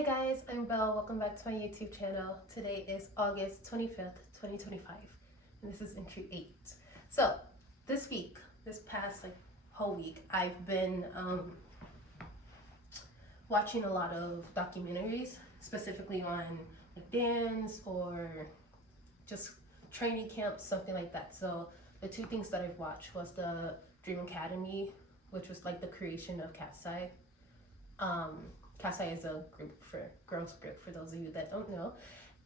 Hi guys, I'm Belle. Welcome back to my YouTube channel. Today is August 25th, 2025, and this is entry 8. So, this past whole week, I've been watching a lot of documentaries, specifically on dance or just training camps, something like that. So, the two things that I've watched was the Dream Academy, which was like the creation of Katseye. Katseye is a group for girls group for those of you that don't know,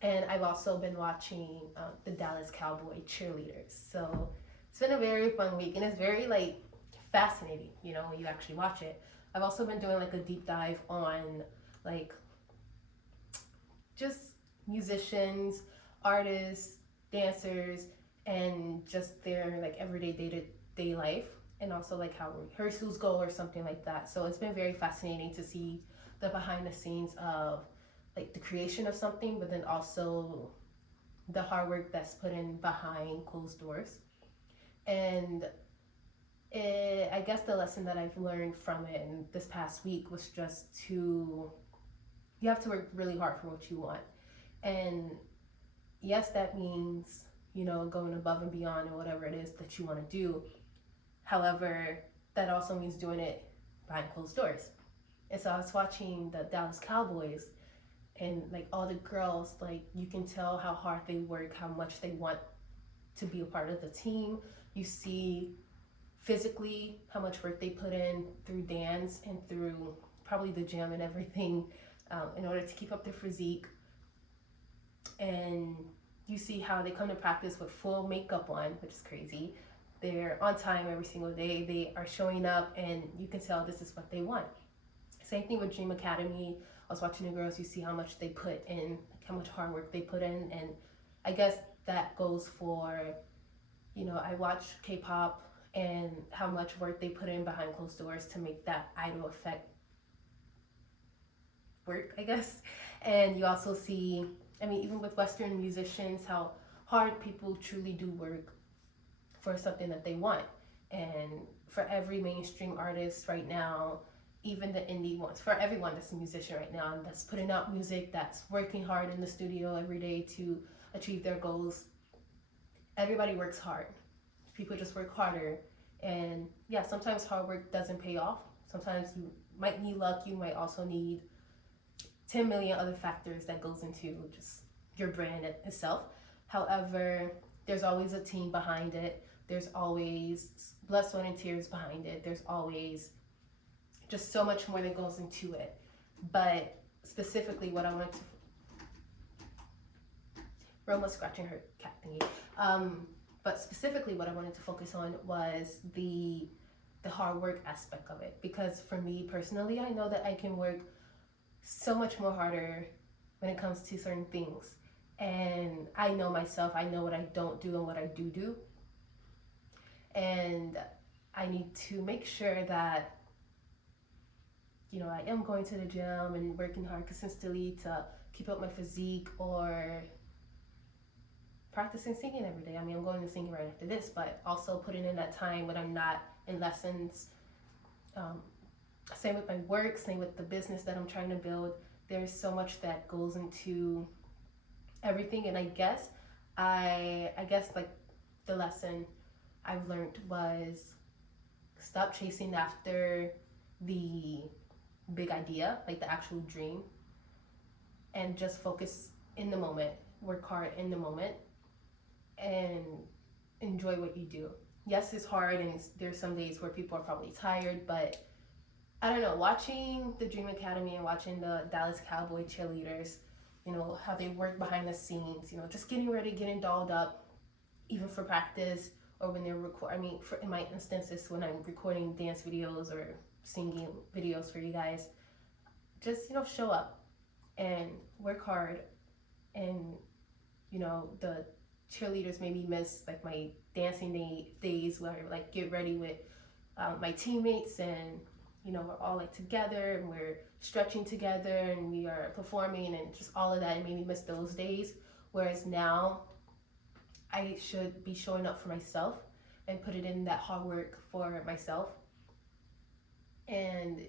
and I've also been watching the Dallas Cowboy cheerleaders. So it's been a very fun week, and it's very fascinating, when you actually watch it. I've also been doing a deep dive on like just musicians, artists, dancers, and just their everyday day-to-day life, and also how rehearsals go or something like that. So it's been very fascinating to see the behind the scenes of the creation of something, but then also the hard work that's put in behind closed doors. And I guess the lesson that I've learned from it in this past week was just you have to work really hard for what you want. And yes, that means, going above and beyond or whatever it is that you want to do. However, that also means doing it behind closed doors. And so I was watching the Dallas Cowboys, and all the girls, you can tell how hard they work, how much they want to be a part of the team. You see physically how much work they put in through dance and through probably the gym and everything, in order to keep up their physique. And you see how they come to practice with full makeup on, which is crazy. They're on time every single day. They are showing up, and you can tell this is what they want. Same thing with Dream Academy. I was watching the girls, you see how much they put in, how much hard work they put in. And I guess that goes for, I watch K-pop and how much work they put in behind closed doors to make that idol effect work, I guess. And you also see, even with Western musicians, how hard people truly do work for something that they want. And for every mainstream artist right now, even the indie ones, for everyone that's a musician right now and that's putting out music, that's working hard in the studio every day to achieve their goals, everybody works hard. People just work harder. And yeah, sometimes hard work doesn't pay off. Sometimes you might need luck. You might also need 10 million other factors that goes into just your brand itself. However, there's always a team behind it. There's always blood, sweat, and tears behind it. There's always just so much more that goes into it. But specifically what I wanted to, Roma's scratching her cat thingy. But specifically what I wanted to focus on was the hard work aspect of it. Because for me personally, I know that I can work so much more harder when it comes to certain things. And I know myself, I know what I don't do and what I do. And I need to make sure that I am going to the gym and working hard consistently to keep up my physique, or practicing singing every day. I'm going to sing right after this, but also putting in that time when I'm not in lessons. Same with my work, same with the business that I'm trying to build. There's so much that goes into everything, and I guess the lesson I've learned was stop chasing after the big idea, the actual dream, and just focus in the moment, work hard in the moment, and enjoy what you do. Yes, it's hard, and there's some days where people are probably tired, but I don't know, watching the Dream Academy and watching the Dallas Cowboy cheerleaders, how they work behind the scenes, just getting ready, getting dolled up, even for practice, or when they're in my instances, when I'm recording dance videos or singing videos for you guys, just show up and work hard. And the cheerleaders maybe miss my dancing days where I get ready with my teammates, and we're all together and we're stretching together and we are performing and just all of that, and maybe miss those days. Whereas now I should be showing up for myself and put it in that hard work for myself. And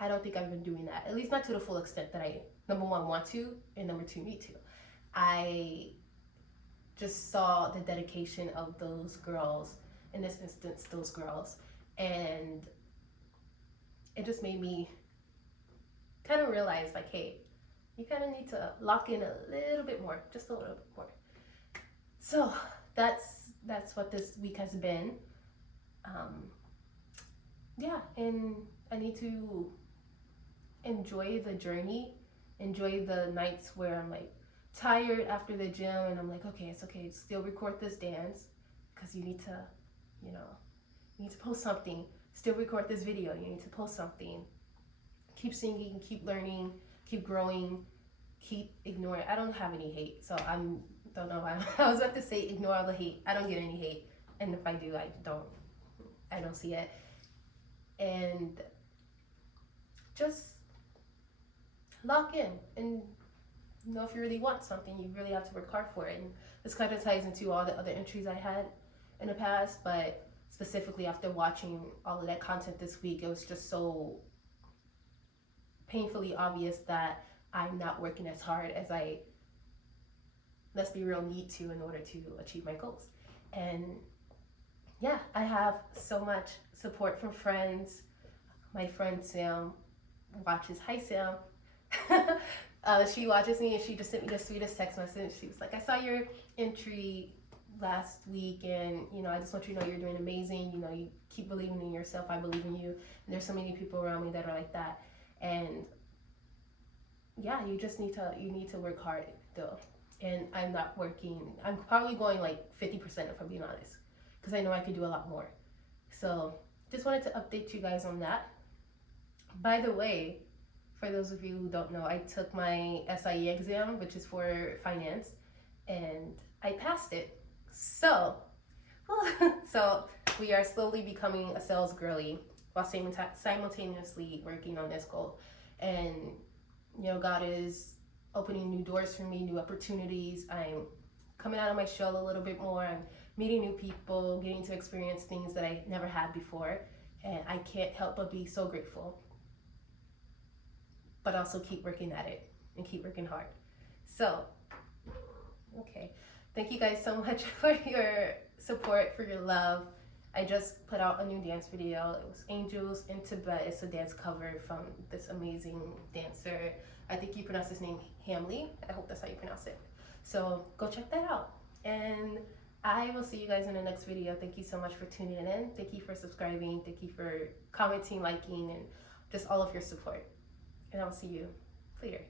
I don't think I've been doing that, at least not to the full extent that I, number one, want to, and number two, need to. I just saw the dedication of those girls, in this instance, those girls, and it just made me kind of realize, like, hey, you kind of need to lock in a little bit more, just a little bit more. So that's what this week has been. Yeah, and I need to enjoy the journey, enjoy the nights where I'm like tired after the gym and I'm like, okay, it's okay, still record this dance because you need to, you know, you need to post something. Still record this video, you need to post something. Keep singing, keep learning, keep growing, keep ignoring. I don't have any hate, so don't know why I was about to say ignore all the hate. I don't get any hate, and if I do, I don't see it. And just lock in, and you know, if you really want something, you really have to work hard for it. And this kind of ties into all the other entries I had in the past, but specifically after watching all of that content this week, it was just so painfully obvious that I'm not working as hard as I, let's be real, need to in order to achieve my goals. And yeah, I have so much support from friends. My friend Sam watches. Hi, Sam. She watches me, and she just sent me the sweetest text message. She was like, I saw your entry last week, and you know, I just want you to know you're doing amazing. You know, you keep believing in yourself. I believe in you. And there's so many people around me that are like that. And yeah, you need to work hard though. And I'm not working. I'm probably going like 50% if I'm being honest, because I know I could do a lot more. So just wanted to update you guys on that. By the way, for those of you who don't know, I took my SIE exam, which is for finance, and I passed it. So, so we are slowly becoming a sales girly while simultaneously working on this goal. And you know, God is opening new doors for me, new opportunities. I'm coming out of my shell a little bit more. I'm meeting new people, getting to experience things that I never had before. And I can't help but be so grateful. But also keep working at it and keep working hard. So, okay. Thank you guys so much for your support, for your love. I just put out a new dance video. It was Angels in Tibet. It's a dance cover from this amazing dancer. I think you pronounce his name Hamley. I hope that's how you pronounce it. So go check that out. And I will see you guys in the next video. Thank you so much for tuning in. Thank you for subscribing. Thank you for commenting, liking, and just all of your support. And I'll see you later.